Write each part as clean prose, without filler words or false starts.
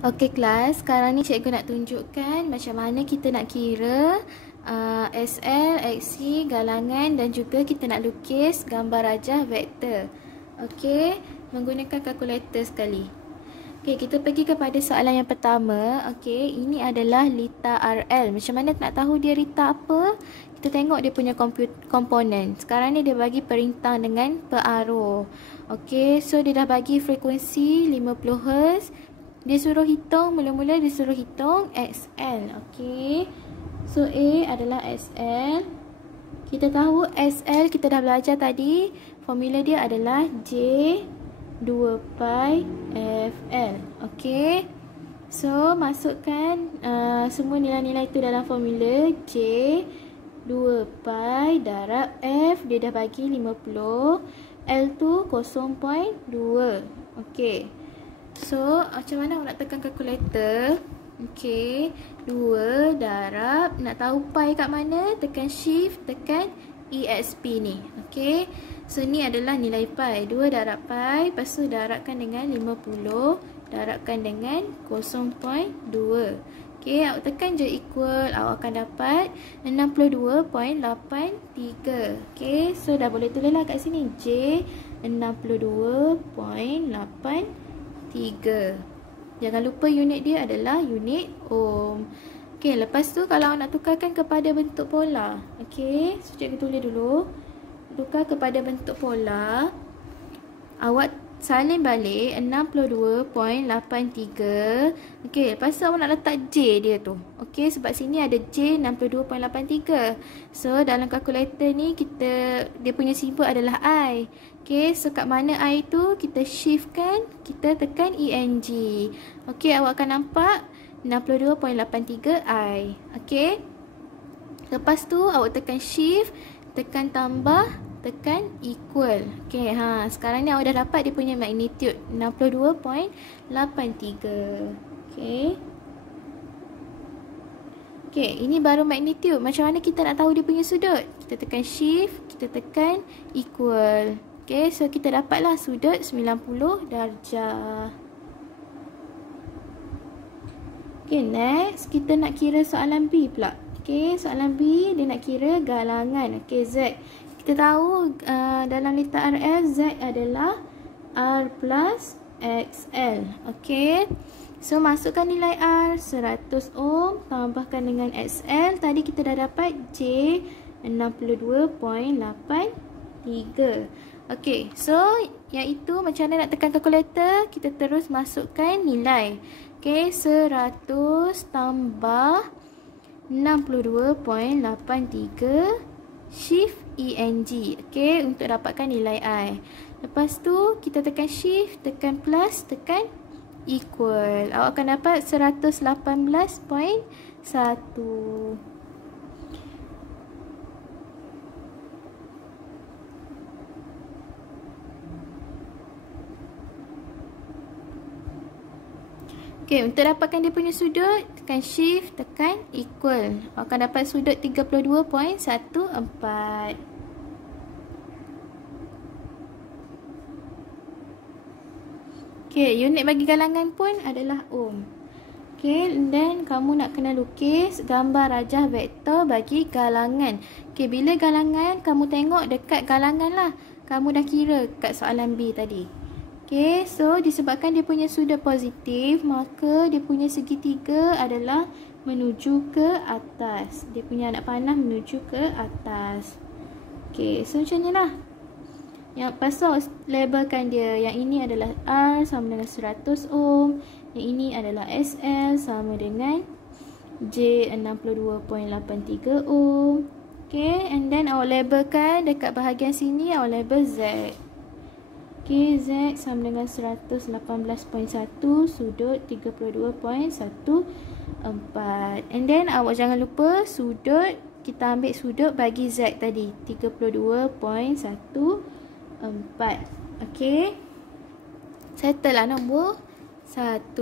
Okey kelas, sekarang ni cikgu nak tunjukkan macam mana kita nak kira SL, XC, galangan dan juga kita nak lukis gambar rajah vektor. Okey, menggunakan kalkulator sekali. Okey, kita pergi kepada soalan yang pertama. Okey, ini adalah lita RL. Macam mana nak tahu dia lita apa? Kita tengok dia punya komponen. Sekarang ni dia bagi perintah dengan pengaruh. Okey, so dia dah bagi frekuensi 50 Hz. Dia suruh hitung, mula-mula dia suruh hitung XL. Okey. So A adalah XL. Kita tahu SL kita dah belajar tadi. Formula dia adalah J 2 pi FL. Okey. So masukkan semua nilai-nilai itu dalam formula. J 2 pi darab F dia dah bagi 50. L tu 0.2. Okey. So, macam mana awak nak tekan kalkulator? Okey, 2 darab, nak tahu pi kat mana? Tekan shift, tekan EXP ni. Okey, so ni adalah nilai pi. 2 darab pi, lepas tu darabkan dengan 50, darabkan dengan 0.2. Okey, awak tekan je equal, awak akan dapat 62.83. Okey, so dah boleh tulislah kat sini. J 62.83. Jangan lupa unit dia adalah unit ohm. Okey, lepas tu kalau nak tukarkan kepada bentuk pola. Okey, so cikgu tulis dulu. Tukar kepada bentuk pola. Awak salin balik 62.83. Okey, lepas tu awak nak letak J dia tu. Okey, sebab sini ada J 62.83. So dalam kalkulator ni dia punya simbol adalah I. Okey, so kat mana I tu kita shiftkan, kita tekan ENG. Okey, awak akan nampak 62.83 I. Okey. Lepas tu awak tekan shift, tekan tambah, tekan equal. Okey, sekarang ni awak dah dapat dia punya magnitude 62.83. Okey. Okey, ini baru magnitude. Macam mana kita nak tahu dia punya sudut? Kita tekan shift, kita tekan equal. Okey, so kita dapatlah sudut 90 darjah. Okey, next kita nak kira soalan B pula. Okey, soalan B dia nak kira galangan. Okey, Z. Kita tahu dalam lita RL Z adalah R plus XL. Okey. So masukkan nilai R 100 ohm tambahkan dengan XL. Tadi kita dah dapat J 62.83. Okey. So yang itu macam mana nak tekan kalkulator? Kita terus masukkan nilai. Okey, 100 tambah 62.83 shift ENG. Okey, untuk dapatkan nilai I. Lepas tu kita tekan shift, tekan plus, tekan equal. Awak akan dapat 118.1. Okey, untuk dapatkan dia punya sudut, tekan shift, tekan equal. Awak akan dapat sudut 32.14. Okey, unit bagi galangan pun adalah ohm. Okey, dan kamu nak kena lukis gambar rajah vektor bagi galangan. Okey, bila galangan, kamu tengok dekat galangan lah. Kamu dah kira kat soalan B tadi. Okey, so disebabkan dia punya sudut positif, maka dia punya segitiga adalah menuju ke atas. Dia punya anak panah menuju ke atas. Okey, so macam ni lah. Yang pasal labelkan dia. Yang ini adalah R sama dengan 100 ohm. Yang ini adalah SL sama dengan J 62.83 ohm. Okey, and then awak labelkan dekat bahagian sini, awak label Z. Okey, Z sama dengan 118.1 sudut 32.14. And then awak jangan lupa sudut, kita ambil sudut bagi Z tadi 32.14. Okey. Settle lah nombor 1.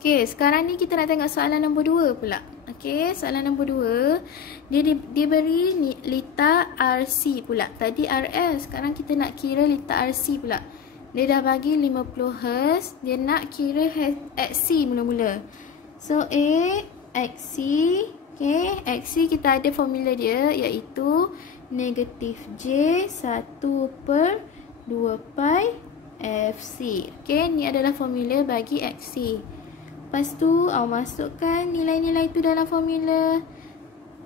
Okey, sekarang ni kita nak tengok soalan nombor 2 pula. Okey, soalan nombor 2. Dia diberi lita RC pula. Tadi RL, sekarang kita nak kira lita RC pula. Dia dah bagi 50 Hz. Dia nak kira XC mula-mula. So A, XC. Okay, XC kita ada formula dia iaitu negatif J 1/2 pi FC. Okay, ni adalah formula bagi XC. Lepas tu, awak masukkan nilai-nilai tu dalam formula.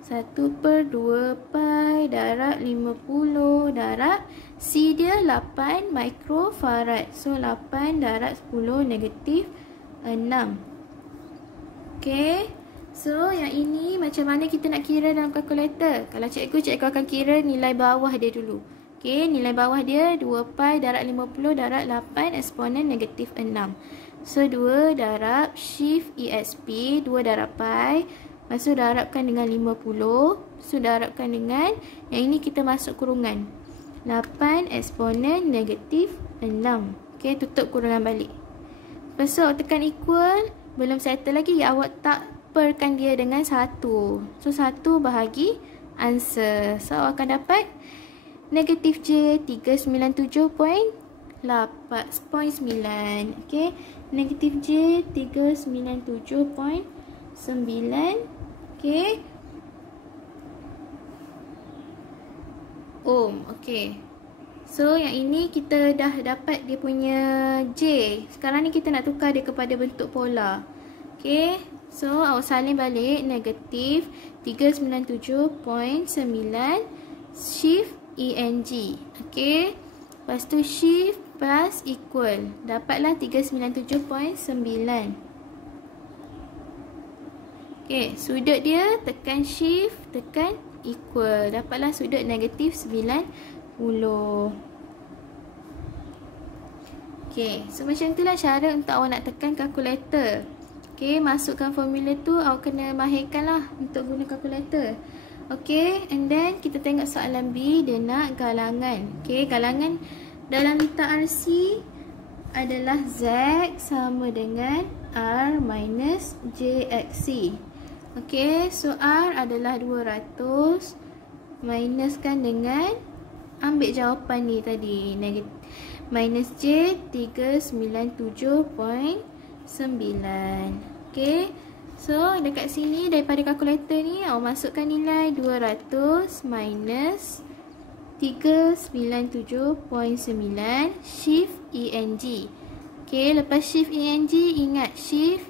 1/2 pi darab 50 darab C dia 8 mikrofarad. So, 8 darab 10 negatif 6. Okay. So, yang ini macam mana kita nak kira dalam kalkulator? Kalau cikgu akan kira nilai bawah dia dulu. Okay, nilai bawah dia 2 pi darab 50 darab 8 eksponen negatif 6. So, 2 darab shift ESP, 2 darab pi. Lepas tu darabkan dengan 50. So, darabkan dengan, yang ini kita masuk kurungan. 8 eksponen negatif 6. Okay, tutup kurungan balik. Lepas tu, awak tekan equal. Belum settle lagi, awak tak perkan dia dengan 1. So, 1 bahagi answer. So, awak akan dapat negatif J 397.9. Okay. Negatif J 397.9. Okay. Ohm. Okay. So, yang ini kita dah dapat dia punya J. Sekarang ni kita nak tukar dia kepada bentuk polar. Okay. So, awak salin balik negatif 397.9 shift ENG. Okay. Lepas tu shift plus equal. Dapatlah 397.9. Okay. Sudut dia tekan shift, tekan equal. Dapatlah sudut negatif 90. Okay. So, macam itulah cara untuk awak nak tekan kalkulator. Okay, masukkan formula tu, awak kena mahirkan lah untuk guna kalkulator. Okay, and then kita tengok soalan B, dia nak galangan. Okay, galangan dalam litar RC adalah Z sama dengan R minus JXC. Okay, so R adalah 200, minuskan dengan, ambil jawapan ni tadi, minus J 397.9. Okay. So, dekat sini daripada kalkulator ni, awak masukkan nilai 200 minus 397.9 shift ENG. Okay. Lepas shift ENG, ingat shift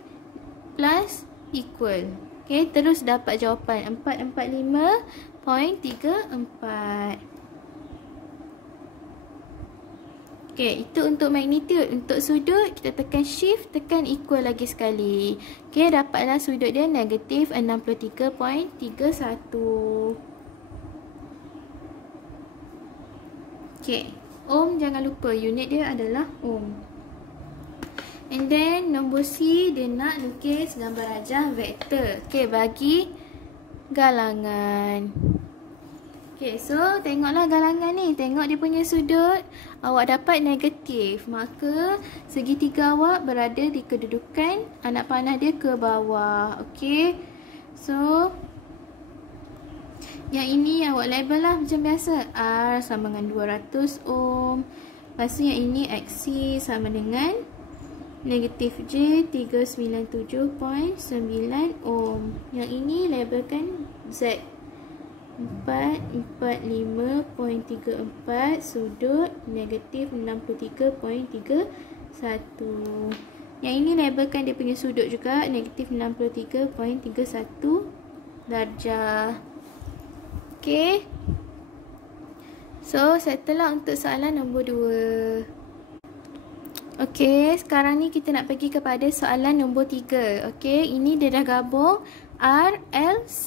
plus equal. Okay. Terus dapat jawapan 445.34. Okay, itu untuk magnitude. Untuk sudut, kita tekan shift, tekan equal lagi sekali. Okay, dapatlah sudut dia negatif 63.31. Okay, ohm jangan lupa. Unit dia adalah ohm. And then, nombor C, dia nak lukis gambar rajah vektor. Okay, bagi galangan. Okay, so tengoklah galangan ni. Tengok dia punya sudut. Awak dapat negatif. Maka segitiga awak berada di kedudukan anak panah dia ke bawah. Okay. So, yang ini awak label lah macam biasa. R sama dengan 200 ohm. Lepas tu yang ini XC sama dengan negatif J 397.9 ohm. Yang ini labelkan Z. 445.34 sudut negatif 63.31. Yang ini labelkan dia punya sudut juga negatif 63.31 darjah. Okay. So, settle lah untuk soalan nombor 2. Okay, sekarang ni kita nak pergi kepada soalan nombor 3. Okay, ini dia dah gabung RLC.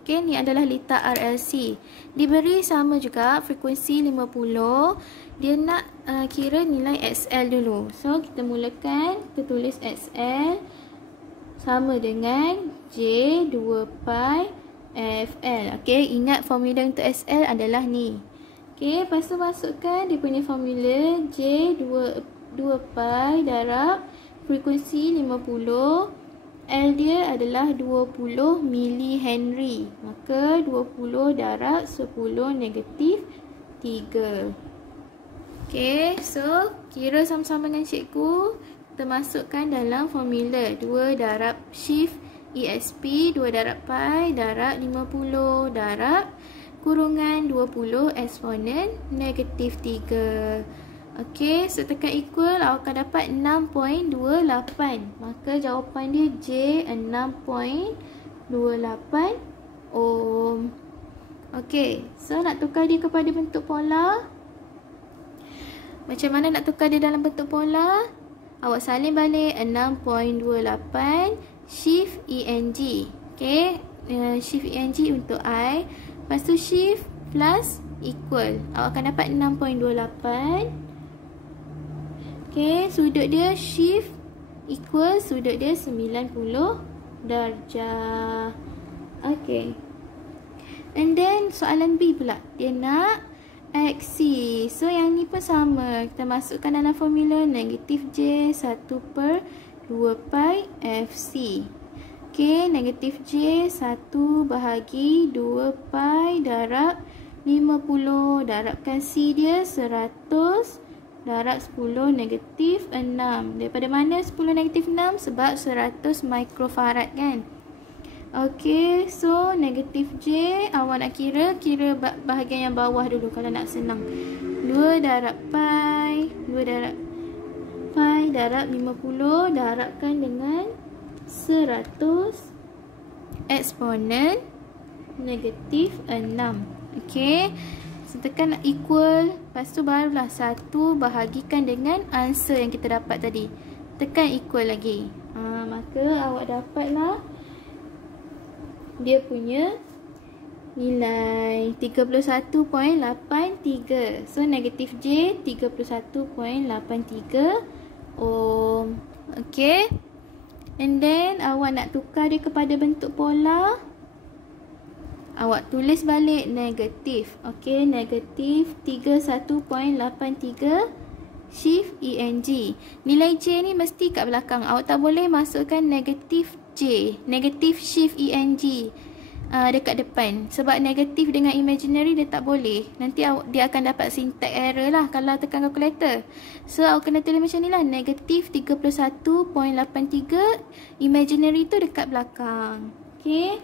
Okay, ni adalah litar RLC. Diberi sama juga frekuensi 50. Dia nak kira nilai XL dulu. So, kita mulakan. Kita tulis XL sama dengan J 2 pi FL. Okay, ingat formula untuk XL adalah ni. Okay, lepas tu masukkan dia punya formula J 2 pi darab frekuensi 50. L dia adalah 20 mili-Henry. Maka 20 darab 10 negatif 3. Okay, so kira sama-sama dengan cikgu. Kita masukkan dalam formula 2 darab shift ESP 2 darab pi darab 50 darab kurungan 20 eksponen negatif 3. Okay, so tekan equal, awak akan dapat 6.28. Maka jawapan dia J 6.28 ohm. Okay, so nak tukar dia kepada bentuk polar. Macam mana nak tukar dia dalam bentuk polar? Awak salin balik 6.28 shift ENG. Okay, shift ENG untuk I. Lepas tu shift plus equal. Awak akan dapat 6.28. Okay, sudut dia shift equal sudut dia 90 darjah. Okay. And then soalan B pula. Dia nak XC. So yang ni pun sama. Kita masukkan dalam formula negatif J 1/2 pi FC. Okay, negatif J 1 bahagi 2 pi darab 50. Darabkan C dia 100 darab 10 negatif 6. Daripada mana 10 negatif 6? Sebab 100 mikrofarad kan. Okay, so negatif J awak nak kira bahagian yang bawah dulu kalau nak senang. 2 darab pi 50 darabkan dengan 100 eksponen negatif 6. Okay, so tekan equal. Lepas tu barulah 1 bahagikan dengan answer yang kita dapat tadi. Tekan equal lagi. Maka awak dapatlah dia punya nilai 31.83. So negatif J 31.83 ohm. Okay. And then awak nak tukar dia kepada bentuk polar. Awak tulis balik negatif. Okay, negatif 31.83 shift ENG. Nilai J ni mesti kat belakang. Awak tak boleh masukkan negatif J, negatif shift ENG dekat depan. Sebab negatif dengan imaginary dia tak boleh. Nanti dia akan dapat syntax error lah kalau tekan calculator. So awak kena tulis macam ni lah. Negatif 31.83, imaginary tu dekat belakang. Okay.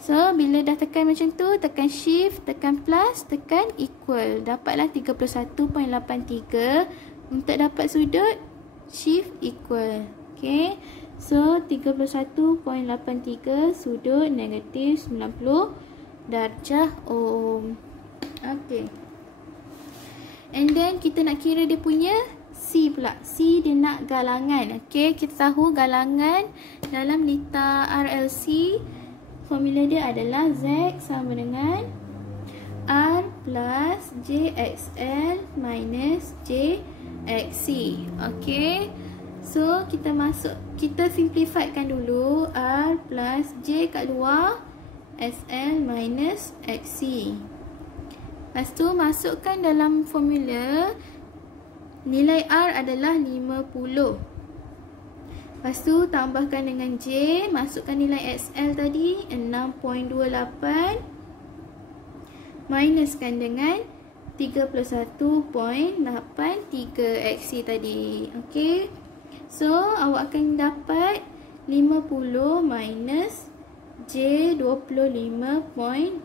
So bila dah tekan macam tu, tekan shift, tekan plus, tekan equal. Dapatlah 31.83. Untuk dapat sudut, shift equal. Okay. So 31.83 sudut negatif 90 darjah ohm. Okay. And then kita nak kira dia punya C pula. C dia nak galangan. Okay, kita tahu galangan dalam lita RLC formula dia adalah Z sama dengan R plus JXL minus JXC. Okay. So kita simplifiedkan dulu. R plus J kat luar, SL minus XC. Lepas tu masukkan dalam formula nilai R adalah 50. Lepas tu tambahkan dengan J, masukkan nilai XL tadi 6.28, minuskan dengan 31.83 XC tadi. Okay. So awak akan dapat 50 minus J 25.55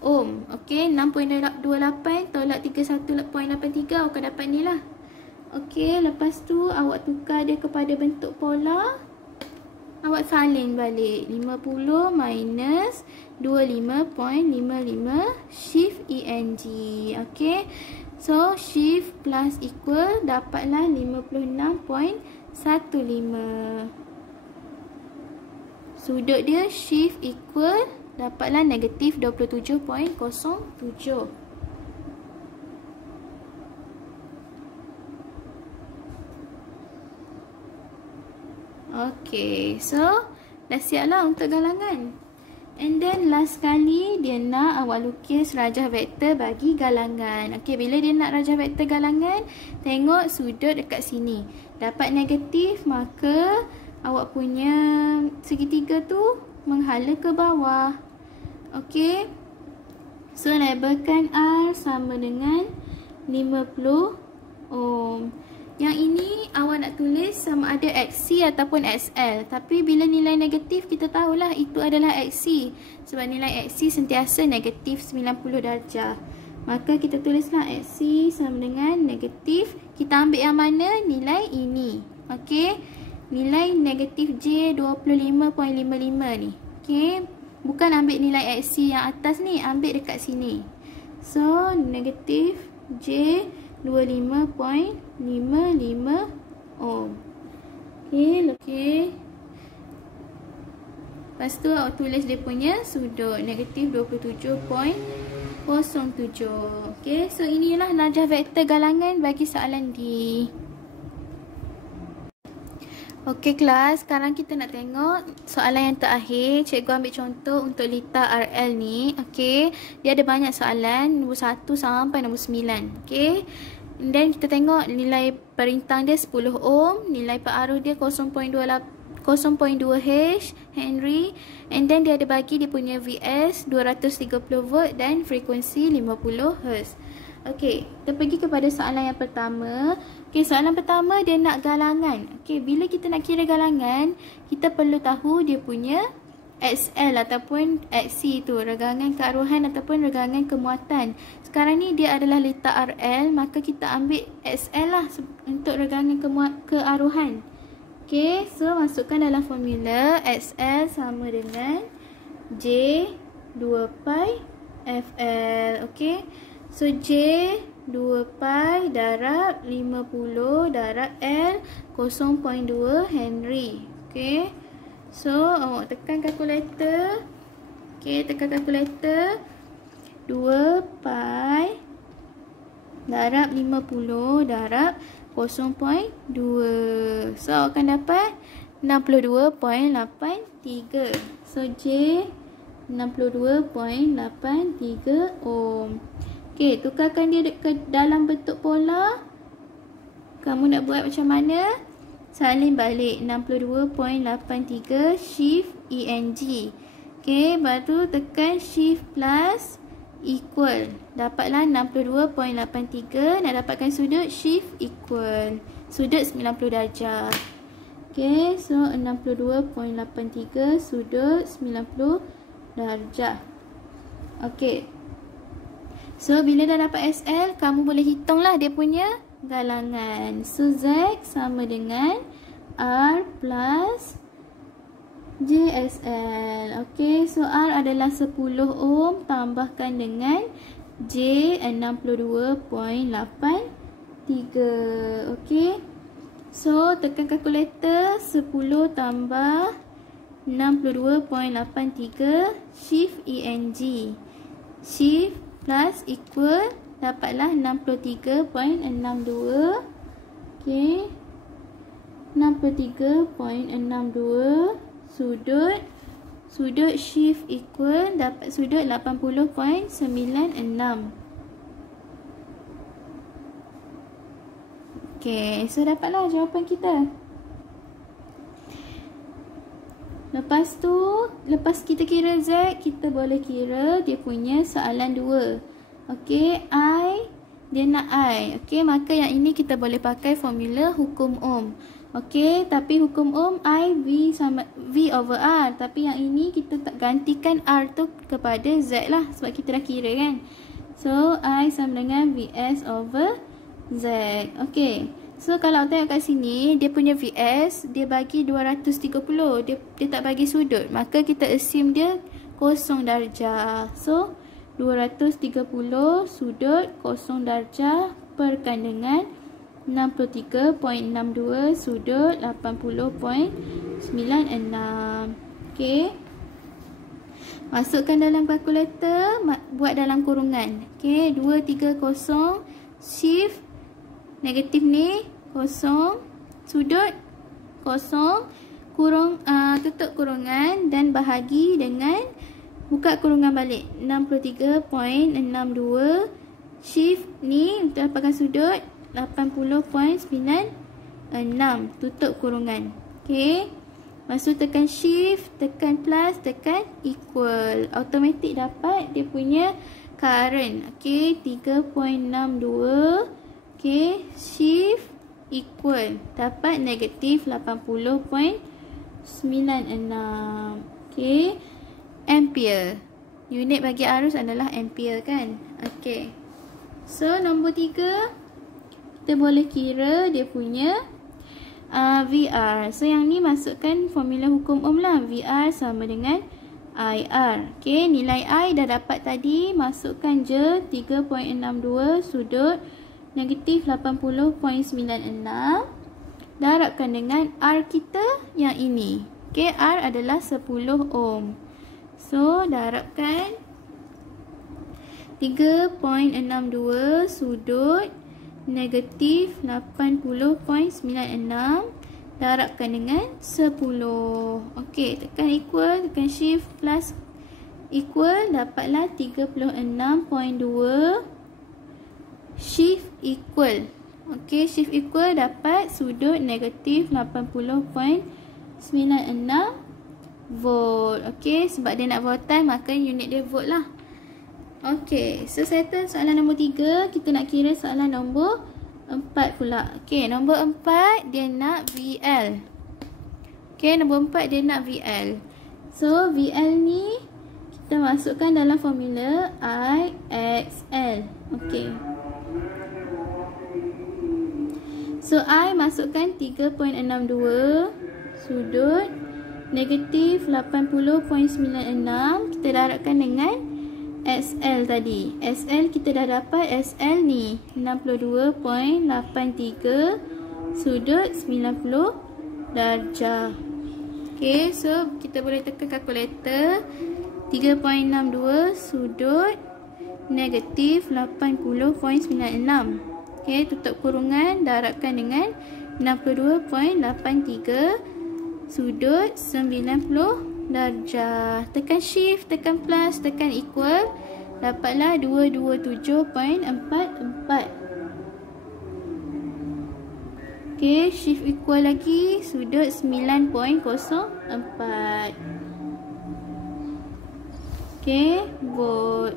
ohm. Okay, 6.28 tolak 31.83, awak akan dapat ni lah. Okay, lepas tu awak tukar dia kepada bentuk polar. Awak salin balik 50 minus 25.55 shift ENG. Okay, so shift plus equal dapatlah 56.15. Sudut dia shift equal dapatlah negatif 27.07. Okay, so dah siap lah untuk galangan. And then last kali dia nak awak lukis rajah vektor bagi galangan. Okay, bila dia nak rajah vektor galangan, tengok sudut dekat sini. Dapat negatif, maka awak punya segitiga tu menghala ke bawah. Okay, so labelkan R sama dengan ohm. Yang ini awak nak tulis sama ada XC ataupun XL. Tapi bila nilai negatif, kita tahulah itu adalah XC. Sebab nilai XC sentiasa negatif 90 darjah. Maka kita tulislah XC sama dengan negatif. Kita ambil yang mana? Nilai ini. Okey. Nilai negatif J 25.55 ni. Okey. Bukan ambil nilai XC yang atas ni. Ambil dekat sini. So, negatif J 25.55 ohm. Okey. Lepas tu awak tulis dia punya sudut. Negatif 27.07. Okey. So, inilah najah vektor galangan bagi soalan D. Okey kelas, sekarang kita nak tengok soalan yang terakhir. Cikgu ambil contoh untuk litar RL ni. Okey, dia ada banyak soalan, nombor 1 sampai nombor 9. Okey, dan kita tengok nilai perintang dia 10 ohm, nilai pengaruh dia 0.2 H Henry, and then dia ada bagi dia punya VS 230 volt dan frekuensi 50 Hz. Okey, kita pergi kepada soalan yang pertama. Okey, soalan pertama dia nak galangan. Okey, bila kita nak kira galangan, kita perlu tahu dia punya XL ataupun XC tu, regangan kearuhan ataupun regangan kemuatan. Sekarang ni dia adalah litar RL, maka kita ambil XL lah untuk regangan kearuhan. Okey, so masukkan dalam formula XL sama dengan J 2 pi FL. Okey. So, J 2 pi darab 50 darab L 0.2 Henry. Okay. So, awak tekan kalkulator. Okay, tekan kalkulator. 2 pi darab 50 darab 0.2. So, awak akan dapat 62.83. So, J 62.83 ohm. Okey, tukarkan dia ke dalam bentuk pola. Kamu nak buat macam mana? Salin balik 62.83 shift ENG. Okey, baru tekan shift plus equal. Dapatlah 62.83. Nak dapatkan sudut, shift equal. Sudut 90 darjah. Okey, so 62.83 sudut 90 darjah. Okey. So, bila dah dapat SL, kamu boleh hitunglah dia punya galangan. So, Z sama dengan R plus JSL. Okey, so R adalah 10 ohm tambahkan dengan J 62.83. Okey. So, tekan kalkulator 10 tambah 62.83 shift ENG. Shift plus equal, dapatlah 63.62. Okey. 63.62 sudut shift equal, dapat sudut 80.96. Okey, so dapatlah jawapan kita. Lepas tu, lepas kita kira Z, kita boleh kira dia punya soalan 2. Okey, I, dia nak I. Okey, maka yang ini kita boleh pakai formula hukum Ohm. Okey, tapi hukum Ohm I, V sama V over R. Tapi yang ini kita tak gantikan R tu kepada Z lah. Sebab kita dah kira kan. So, I sama dengan VS over Z. Okey. So, kalau tengok kat sini, dia punya VS, dia bagi 230. Dia tak bagi sudut. Maka kita assume dia kosong darjah. So, 230 sudut kosong darjah perkan dengan 63.62 sudut 80.96. Okey. Masukkan dalam kalkulator, buat dalam kurungan. Okey, 230 shift negatif ni kosong, sudut kosong, tutup kurungan dan bahagi dengan buka kurungan balik 63.62 shift ni untuk dapatkan sudut 80.96, tutup kurungan. Okey. Lepas tu tekan shift, tekan plus, tekan equal. Automatik dapat dia punya current. Okey, 3.62 Okay, shift equal. Dapat negatif 80.96. Okay, ampere. Unit bagi arus adalah ampere kan? Okay. So, nombor 3. Kita boleh kira dia punya VR. So, yang ni masukkan formula hukum Ohm lah. VR sama dengan IR. Okay, nilai I dah dapat tadi. Masukkan je 3.62 sudut negatif 80.96. Darabkan dengan R kita yang ini. Okay, R adalah 10 ohm. So, darabkan 3.62 sudut negatif 80.96. Darabkan dengan 10. Okay, tekan equal, tekan shift plus equal. Dapatlah 36.2. Shift equal. Okay, shift equal dapat sudut negatif 80.96 volt. Okay, sebab dia nak voltage maka unit dia volt lah. Okay, so settle soalan nombor 3. Kita nak kira soalan nombor 4 pula. Okay, nombor 4 dia nak VL. Okay, nombor 4 dia nak VL. So, VL ni kita masukkan dalam formula IXL. Okay. So, I masukkan 3.62 sudut negatif 80.96. Kita darabkan dengan SL tadi. SL kita dah dapat SL ni 62.83 sudut 90 darjah. Okay, so kita boleh tekan kalkulator. 3.62 sudut negatif 80.96. Okay, tutup kurungan, darabkan dengan 62.83 sudut 90 darjah. Tekan shift, tekan plus, tekan equal. Dapatlah 227.44. Okay, shift equal lagi, sudut 9.04. Okay, volt.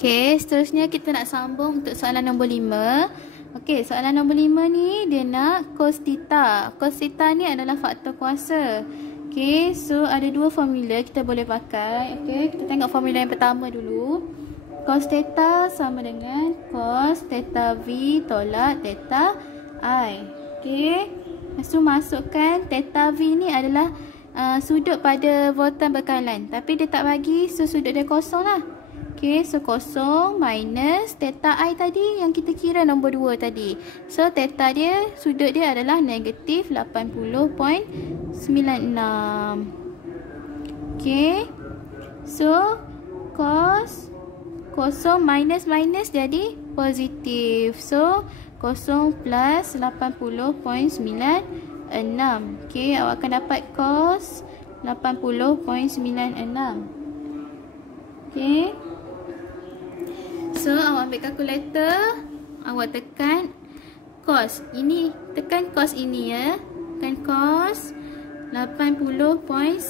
Okay, seterusnya kita nak sambung untuk soalan nombor 5. Okay, soalan nombor 5 ni dia nak cos theta. Cos theta ni adalah faktor kuasa. Okay, so ada dua formula kita boleh pakai. Okay, kita tengok formula yang pertama dulu. Cos theta sama dengan cos theta V tolak theta I. Okay, lepas tu masukkan theta V ni adalah sudut pada voltan bekalan. Tapi dia tak bagi, so sudut dia kosong lah. Okay, so kosong minus theta I tadi yang kita kira nombor 2 tadi. So, theta dia, sudut dia adalah negatif 80.96. Okay, so cos kosong minus minus jadi positif. So, kosong plus 80.96. Okay, awak akan dapat cos 80.96. Okay, so awak ambil kalkulator, awak tekan cos ini, tekan cos ini ya, tekan cos 80.96.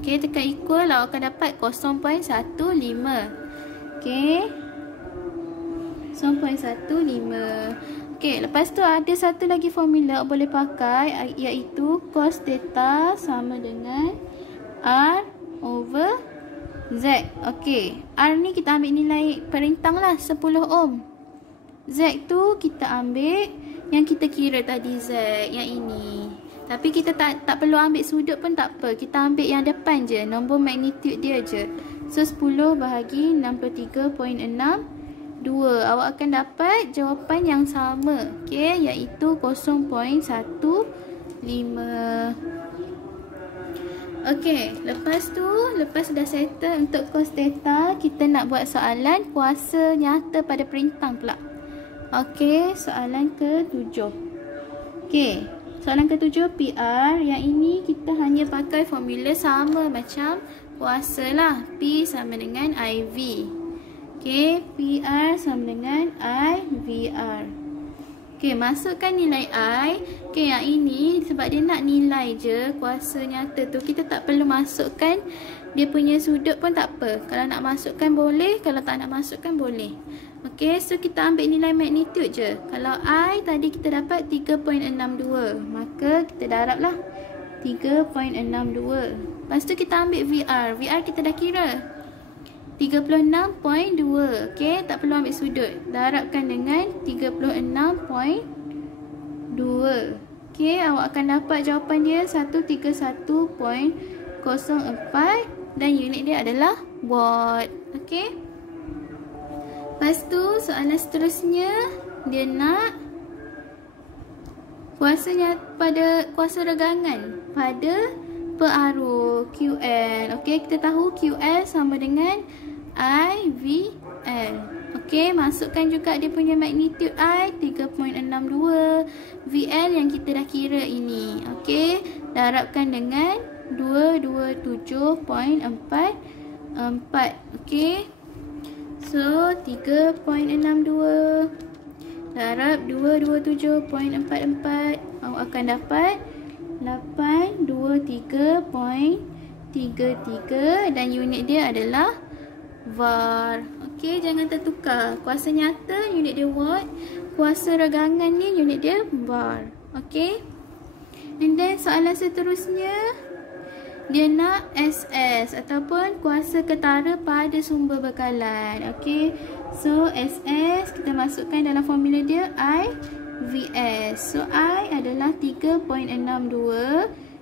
Okay, tekan equal, awak akan dapat 0.15. Okay, 0.15. Okay, lepas tu ada satu lagi formula awak boleh pakai, iaitu cos theta sama dengan R over Z. Okay, R ni kita ambil nilai perintang lah, 10 ohm. Z tu kita ambil yang kita kira tadi, Z yang ini. Tapi kita tak perlu ambil sudut pun tak apa. Kita ambil yang depan je, nombor magnitude dia je. So 10 bahagi 63.62. Awak akan dapat jawapan yang sama. Okay, iaitu 0.15. Okay, lepas dah settle untuk cos theta, kita nak buat soalan kuasa nyata pada perintang pula. Okay, soalan ke-7. Okay, soalan ke-7 PR. Yang ini kita hanya pakai formula sama macam kuasa lah. P sama dengan IV. Okay, PR sama dengan IVR. Okay, masukkan nilai I. Okay, yang ini sebab dia nak nilai je kuasa nyata tu, kita tak perlu masukkan dia punya sudut pun tak apa. Kalau nak masukkan boleh, kalau tak nak masukkan boleh. Okey, so kita ambil nilai magnitude je. Kalau I tadi kita dapat 3.62, maka kita darablah 3.62. Lepas tu kita ambil VR. VR kita dah kira 36.2. Okey, tak perlu ambil sudut. Darabkan dengan 36.2. Okey, awak akan dapat jawapan dia 131.04 dan unit dia adalah watt. Okey. Lepas tu soalan seterusnya dia nak kuasa regangan pada pengaruh QL. Okey, kita tahu QL sama dengan IVL. Okey, masukkan juga dia punya magnitude I 3.62, VL yang kita dah kira ini. Okey, darabkan dengan 227.44. Okey. So 3.62 darab 227.44, awak akan dapat 823.33 dan unit dia adalah var. Okey, jangan tertukar. Kuasa nyata unit dia watt, kuasa regangan ni unit dia var. Okey. And then soalan seterusnya dia nak SS ataupun kuasa ketara pada sumber bekalan. Okey. So SS kita masukkan dalam formula dia I VS. So I adalah 3.62.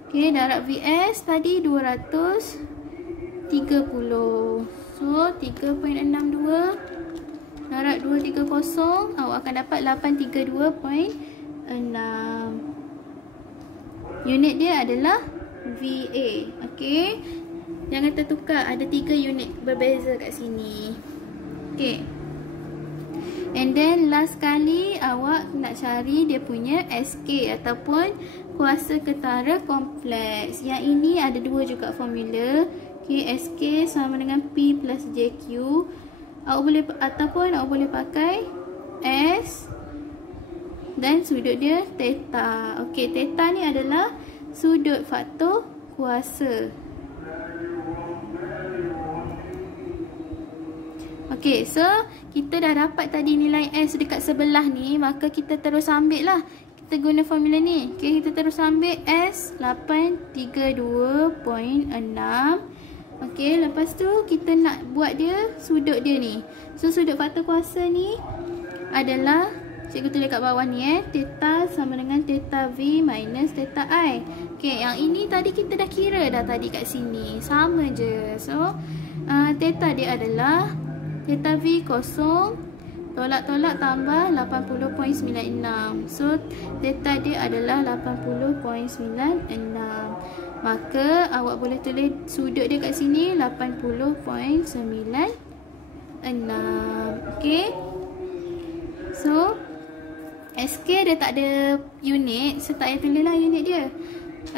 Okey, darab VS tadi 230. So 3.62 darab 230, awak akan dapat 832.6. Unit dia adalah VA. Okey. Jangan tertukar, ada 3 unit berbeza kat sini. Okey. And then last kali awak nak cari dia punya SK ataupun kuasa ketara kompleks. Yang ini ada 2 juga formula. Okey, SK sama dengan P plus JQ. Awak boleh pakai S dan sudut dia theta. Okey, theta ni adalah sudut faktor kuasa. Okey, so kita dah dapat tadi nilai S dekat sebelah ni, maka kita terus ambil lah. Kita guna formula ni. Okey, kita terus ambil S 832.6. Okey, lepas tu kita nak buat dia sudut dia ni. So sudut faktor kuasa ni adalah, cikgu tulis kat bawah ni theta sama dengan theta V minus theta I. Okey, yang ini tadi kita dah kira dah tadi kat sini. Sama je. So, theta dia adalah theta V kosong, tolak-tolak tambah 80.96. So, theta dia adalah 80.96. Maka, awak boleh tulis sudut dia kat sini 80.96. Okey. So, SK dia tak ada unit, so tak payah tulis lah unit dia.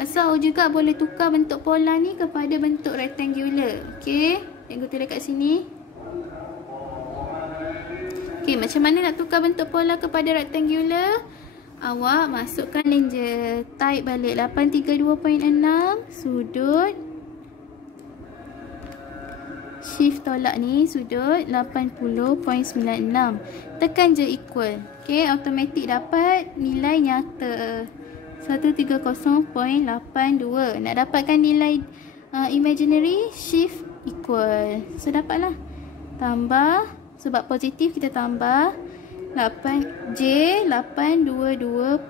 So juga boleh tukar bentuk pola ni kepada bentuk rectangular. Okey, cikgu tulis kat sini. Okey, macam mana nak tukar bentuk pola kepada rectangular? Awak masukkan je, type balik 832.6 sudut shift tolak ni sudut 80.96. Tekan je equal. Okey, automatik dapat nilai nyata 130.82. Nak dapatkan nilai imaginary, shift equal. So dapatlah. Tambah, sebab positif kita tambah 8J 822.26.